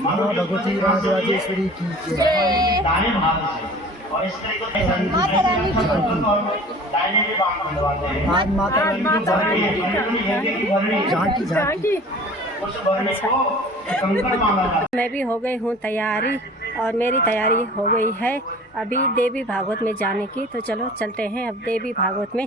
माँ भगवती राजराजेश्वरी की जय। दाएं भाग से और इसका एक माता रानी की दाहिने में बाम खिलवाते हैं। आज माता रानी की झांकी झांकी उस भरने को कंकड़ माना जाता है। मैं भी हो गई हूँ तैयारी और मेरी तैयारी हो गई है अभी देवी भागवत में जाने की। तो चलो चलते हैं अब देवी भागवत में।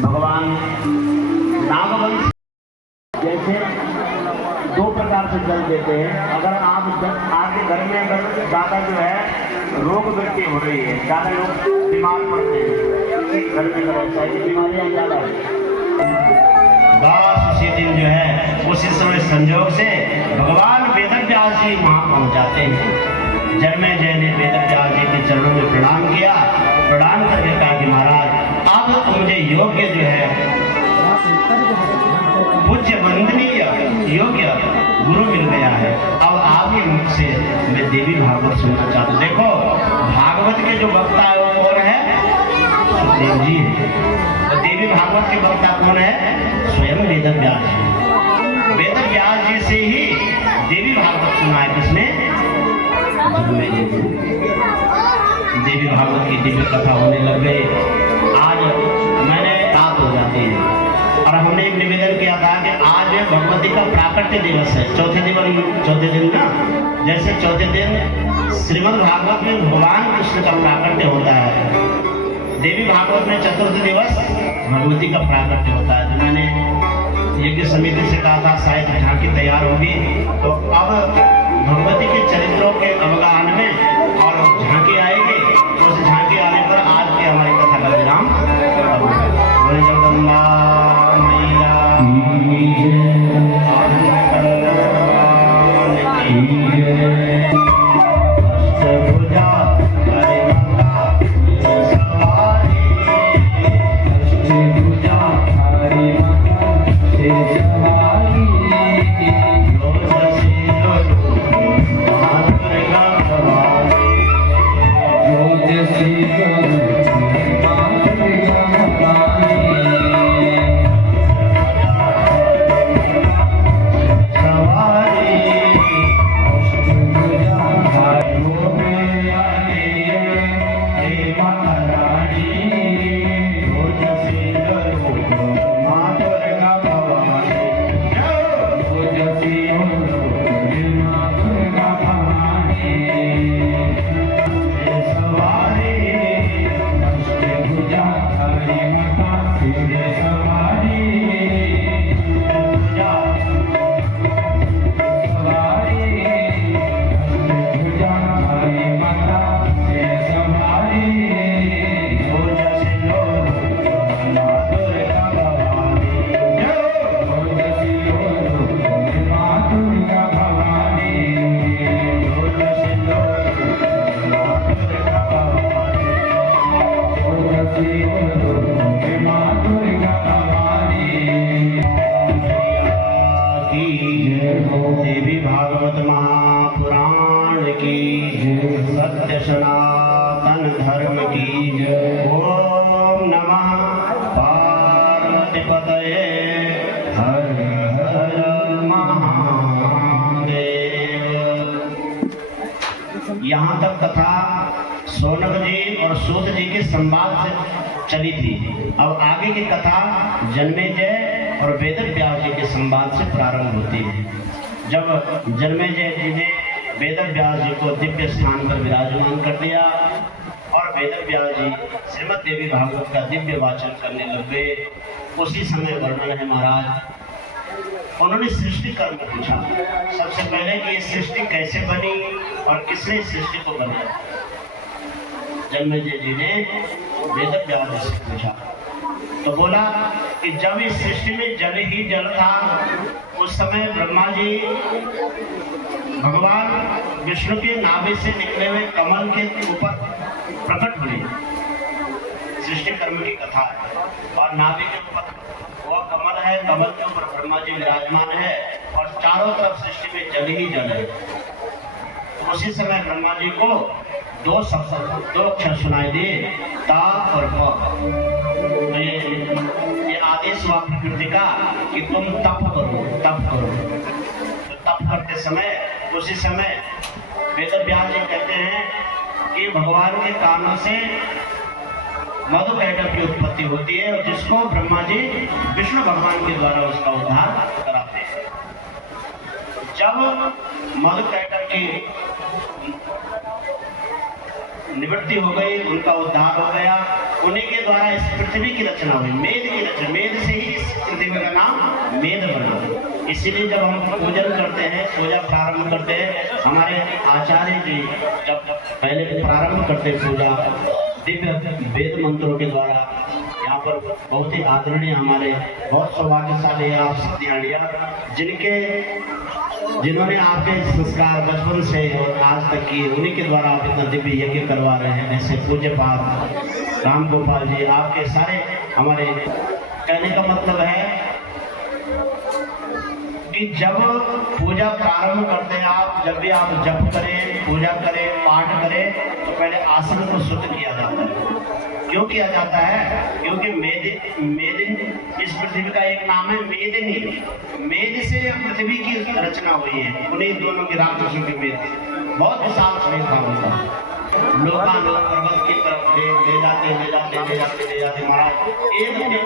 भगवान नागवंश जैसे दो प्रकार से जल देते हैं। अगर आपके घर में अगर ज़्यादा जो है रोग वृद्धि हो रही है, ज़्यादा लोग बीमार पड़ते हैं, घर में अगर ऐसा है बीमारियाँ ज़्यादा है, बस उसी दिन जो है उसी समय संयोग से भगवान वेदव्यास जी वहाँ पहुँच जाते हैं। जन्मेजय ने वेदव्यास जी के चरणों में प्रणाम किया। प्रणाम करके कहा कि महाराज अब मुझे योग्य जो है पूज्य वंदनीय योग्य गुरु मिल गया है। अब आपके मुख से मैं देवी भागवत सुनना चाहता हूँ। देखो भागवत के जो वक्ता है वो कौन है? सुखदेव जी है। तो देवी भागवत के वक्ता कौन है? स्वयं वेदव्यास जी। वेदव्यास जी से ही देवी भागवत सुना है किसने? देवी भागवत की दिव्य कथा होने लग गई। आज मैंने रात हो जाती है और हमने एक निवेदन किया था कि आज भगवती का प्राकट्य दिवस है। चौथे दिन ना, जैसे चौथे दिन श्रीमद् भागवत में भगवान कृष्ण का प्राकट्य होता है, देवी भागवत में चतुर्थ दिवस भगवती का प्राकट्य होता है। तो मैंने यज्ञ समिति से कहा था शायद झांकी तैयार होगी, तो अब भगवती के चरित्रों के अवगाहन में और झांकी आएगी। उस झांकी आने पर आज की हमारी कथा का विराम। बोले जगदम्बा मैया सनातन धर्म की जय। ओम नमः पार्वती पतये हर हर महादेव। यहाँ तक कथा सोनक जी और सूत जी के संवाद से चली थी। अब आगे की कथा जन्मेजय और वेदव्यास जी के संवाद से प्रारंभ होती है। जब जन्मेजय जी ने वेदव्यास जी को दिव्य स्थान पर विराजमान कर दिया और वेदव्यास जी श्रीमद् देवी भागवत का दिव्य वाचन करने लग गए, उसी समय वर्णन है महाराज। उन्होंने सृष्टि कर्म पूछा सबसे पहले कि ये सृष्टि कैसे बनी और किसने सृष्टि को बनाया। जन्मेजय जी ने वेदव्यास जी से पूछा तो बोला कि जब इस सृष्टि में जल ही जल था, उस समय ब्रह्मा जी भगवान विष्णु के नाभि से निकले हुए कमल के ऊपर प्रकट हुए। सृष्टि कर्म की कथा है और नाभि के ऊपर वह कमल है, कमल के ऊपर ब्रह्मा जी विराजमान है और चारों तरफ सृष्टि में जल ही जल है। उसी समय ब्रह्मा जी को दो अक्षर सुनाई दिए, ता और प। तो ये आदेश हुआ प्रकृति का कि तुम तप करो, तप करो। तो तप करते समय उसी समय वेदव्यास जी कहते हैं कि भगवान के कानों से मधुकैटभ की उत्पत्ति होती है और जिसको ब्रह्मा जी विष्णु भगवान के द्वारा उसका उद्धार कराते हैं। जब मधुकैटभ की निवृत्ति हो गई, उनका उद्धार हो गया, उन्हीं के द्वारा इस पृथ्वी की रचना हुई, मेद की रचना। मेद से ही इस पृथ्वी का नाम मेद बना। इसीलिए जब हम पूजन करते हैं, पूजा प्रारंभ करते हैं, हमारे आचार्य जी जब पहले प्रारंभ करते पूजा दिव्य वेद मंत्रों के द्वारा, यहाँ पर बहुत ही आदरणीय हमारे बहुत सौभाग्यशाली आप सत्याणिया जिन्होंने आपके संस्कार बचपन से और आज तक किए, उन्हीं के द्वारा आप इतना दिव्य यज्ञ करवा रहे हैं। जैसे पूज्य पाद राम गोपाल जी, आपके सारे हमारे कहने का मतलब है कि जब पूजा प्रारंभ करते हैं आप, जब भी आप जप करें, पूजा करें, पाठ करें, तो पहले आसन को शुद्ध किया जाता है। क्यों किया जाता है? क्योंकि मेदिन इस पृथ्वी का एक नाम है मेदिनी। मेद से पृथ्वी की रचना हुई है, उन्हीं दोनों के राक्षसों के मेद बहुत विशाल शरीर था उनका। लोकालोक पर्वत की तरफ ले जाते महाराज एक दिव्य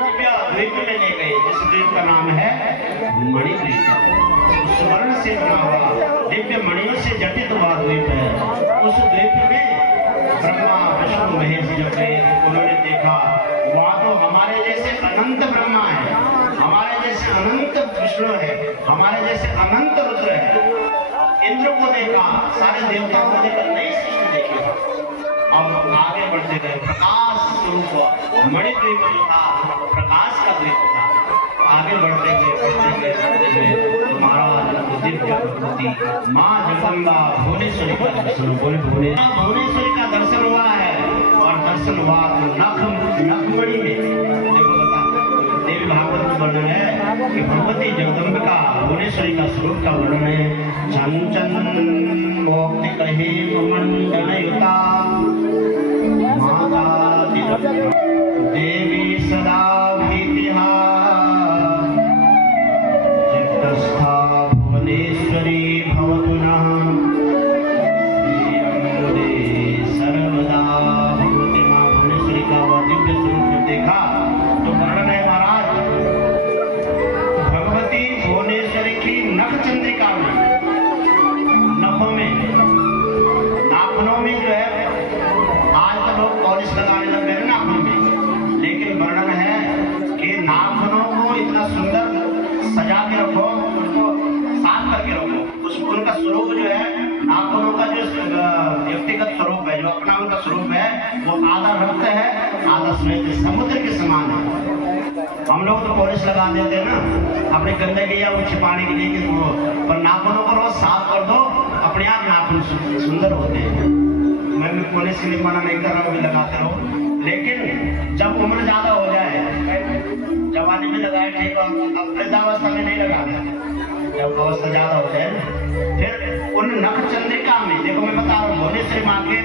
द्वीप में ले गए, जिस द्वीप का नाम है मणिद्वीप। स्वर्ण से बना हुआ दिव्य मणियों से जटित हुआ द्वीप है। उस द्वीप में ब्रह्मा विष्णु महेश जब गए, उन्होंने देखा वहाँ तो हमारे जैसे अनंत ब्रह्मा है, हमारे जैसे अनंत विष्णु है, हमारे जैसे अनंत रुद्र है। इंद्र को देखा, सारे देवताओं को देखा, नई सृष्टि देखी। अब आगे बढ़ते गए, प्रकाश स्वरूप मणिद्वीप जो था प्रकाश का द्वीप था। आगे बढ़ते गए महाराज दिव्य भगवती माँ जगदम्बा भुवनेश्वरी का दर्शन, भुवनेश्वरी का दर्शन हुआ है। और दर्शन हुआ तो नखमणि में देवी भागवत में वर्णन है कि भगवती जगदम्बिका भुवनेश्वरी का स्वरूप का वर्णन है। चंचन मोक्ति कहे मंडलयुता माता देवी सदा भीतिहा चित्तस्था भुवनेश्वरी भवतु नः श्रीअम्बुदे सर्वदा भगवती माँ भुवनेश्वरी का वह दिव्य स्वरूप देखा तो वर्णन है महाराज। भगवती भुवनेश्वरी की नख चंद्रिका में, नखों में, नाखूनों में जो है, आज तो लोग पॉलिश लगाने लग गए नाखून में, लेकिन वर्णन है कि नाखूनों को इतना सुंदर सजा के रखो, उनको साफ करके रखो। उस उनका स्वरूप जो है, नाखूनों का जो व्यक्तिगत स्वरूप है, जो अपना उनका स्वरूप है, वो आधा रक्त है, आधा श्वेत, समुद्र के समान है। हम लोग तो पॉलिश लगा देते हैं ना अपने गंदगी या वो छिपाने के लिए कि वो, पर नाखूनों को रोज साफ कर दो, अपने आप नाखून सुंदर होते हैं। मैं भी पॉलिश के लिए मना नहीं कर रहा हूँ, भी लगाते रहो, लेकिन जब उम्र ज्यादा हो जाए, जवानी में लगाए ठीक, अब वृद्धावस्था में नहीं लगाना। जब अवस्था ज्यादा हो जाए फिर उन नख चंद्रिका में, देखो मैं बता रहा हूँ, भुवनेश्वरी माँ के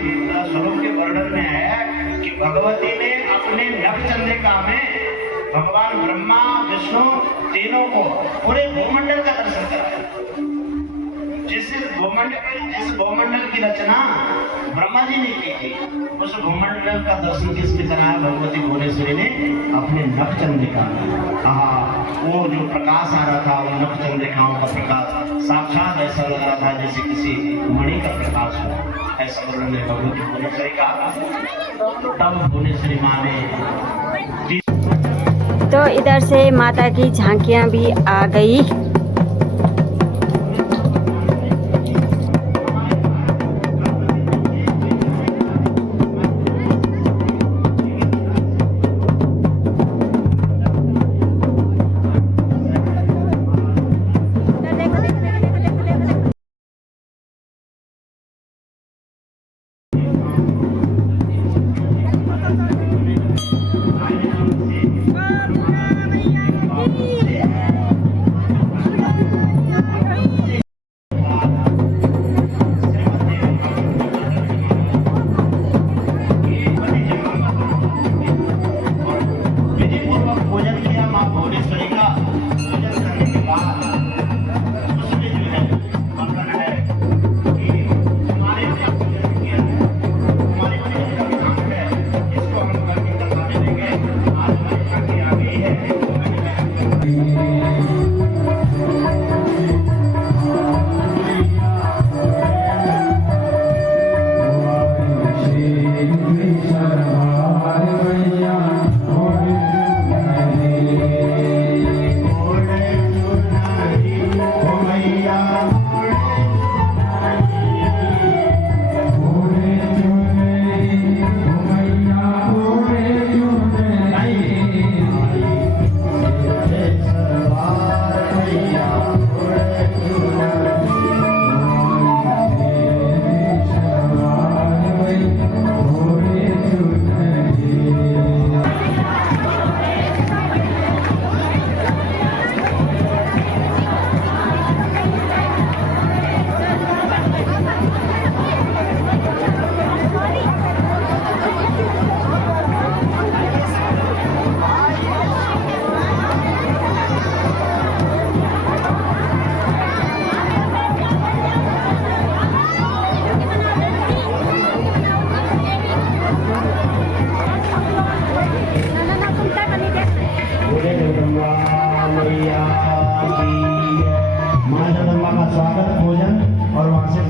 भगवती ने अपने नभ चंद्रिका में भगवान ब्रह्मा विष्णु तीनों को पूरे भूमंडल का दर्शन कराया। जिस भूमंडल की रचना ब्रह्मा जी ने की थी, उस भूमंडल का दर्शन किसने कराया? भगवती भुवनेश्वरी ने अपने नभ चंद्रिका में। वो जो प्रकाश आ रहा था, उन नभ चंद्रिकाओं का प्रकाश साक्षात ऐसा लग रहा था जैसे किसी मणि का प्रकाश हो। ऐसा वर्णन है भगवती भुवनेश्वरी का। तब भुवनेश्वरी माँ ने तो इधर से माता की झांकियाँ भी आ गई। माँ जगदम्बा का स्वागत भोजन और वहाँ से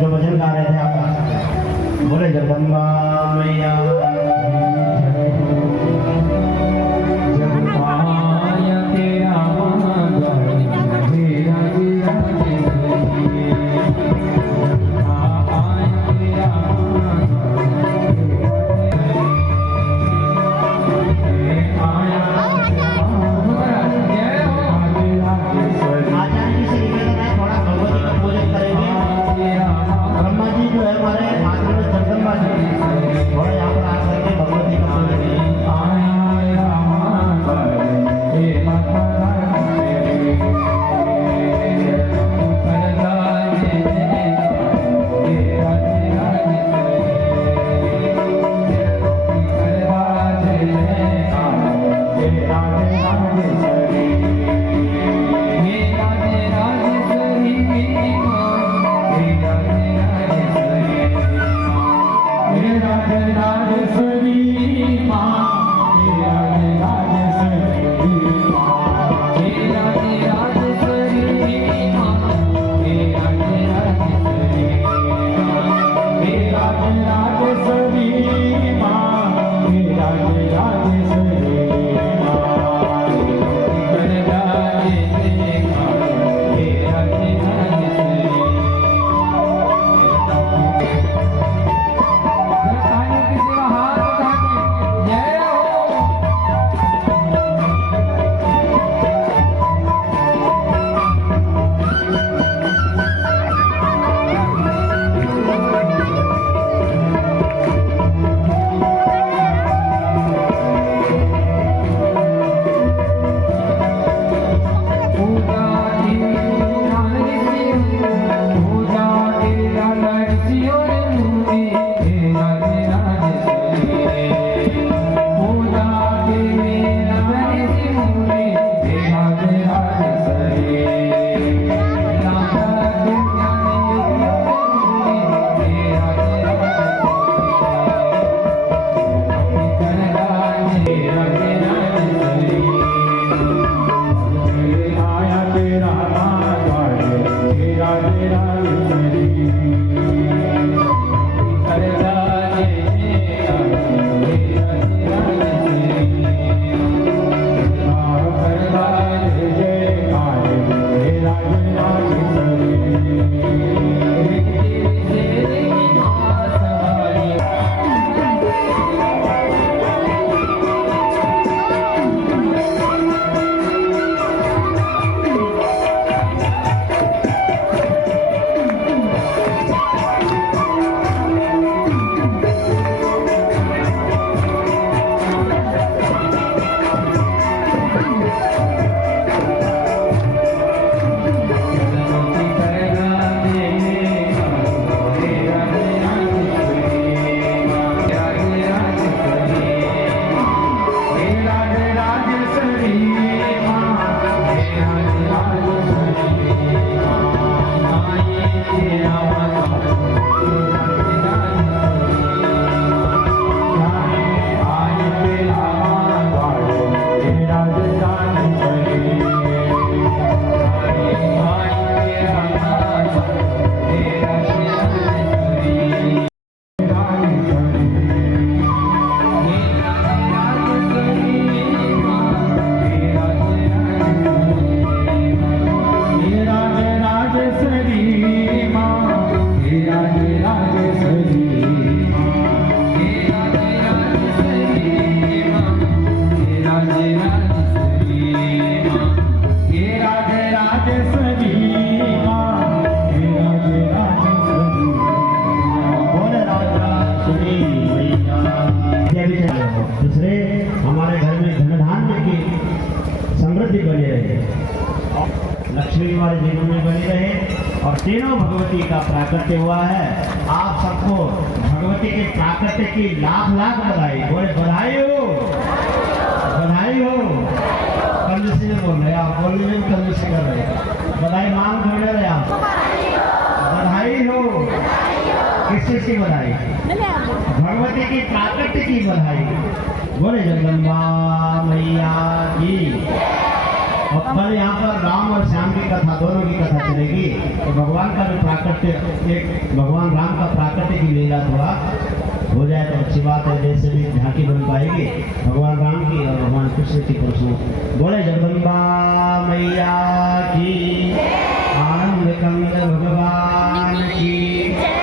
जो भजन गा रहे थे आप बोले जगदम्बा मैया भगवती का दूसरे हमारे घर में धन धान्य की समृद्धि बनी रहे, लक्ष्मी हमारे जीवन में बनी रहे और तीनों भगवती का प्राकट्य हुआ है। आप सबको भगवती के प्राकट्य की लाख लाख बधाई। बोले बधाई हो, बधाई हो। कल से बोल रहे आप, बोलने में कल से कर रहे, बधाई मांग थोड़े रहे आप, बधाई हो। किस चीज की बधाई? भगवती की प्राकट्य की बधाई। बोले जगदम्बा मैया की। और कल यहाँ पर राम और श्याम की कथा, दोनों की कथा चलेगी। तो भगवान का भी प्राकट्य, एक भगवान राम का प्राकट्य की लीला थोड़ा हो जाए तो अच्छी बात है, जैसे भी झांकी बन पाएगी भगवान राम की और भगवान कृष्ण की परसों। बोले जगदम्बा मैया की, आनंद कंद भगवान की,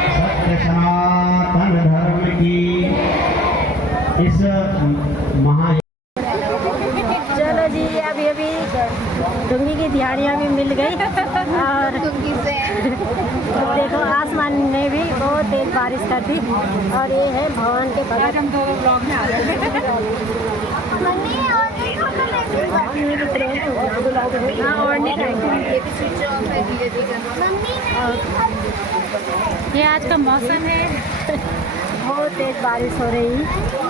सत्य सनातन धर्म की। इस महा चलो जी, अभी अभी डूंगी की दिहाड़ियाँ भी मिल गई और देखो आसमान में भी बहुत तेज बारिश कर दी। और ये है भवन के बगल। हम दोनों ब्लॉग में आ गए। ये आज का मौसम है, बहुत तेज बारिश हो रही।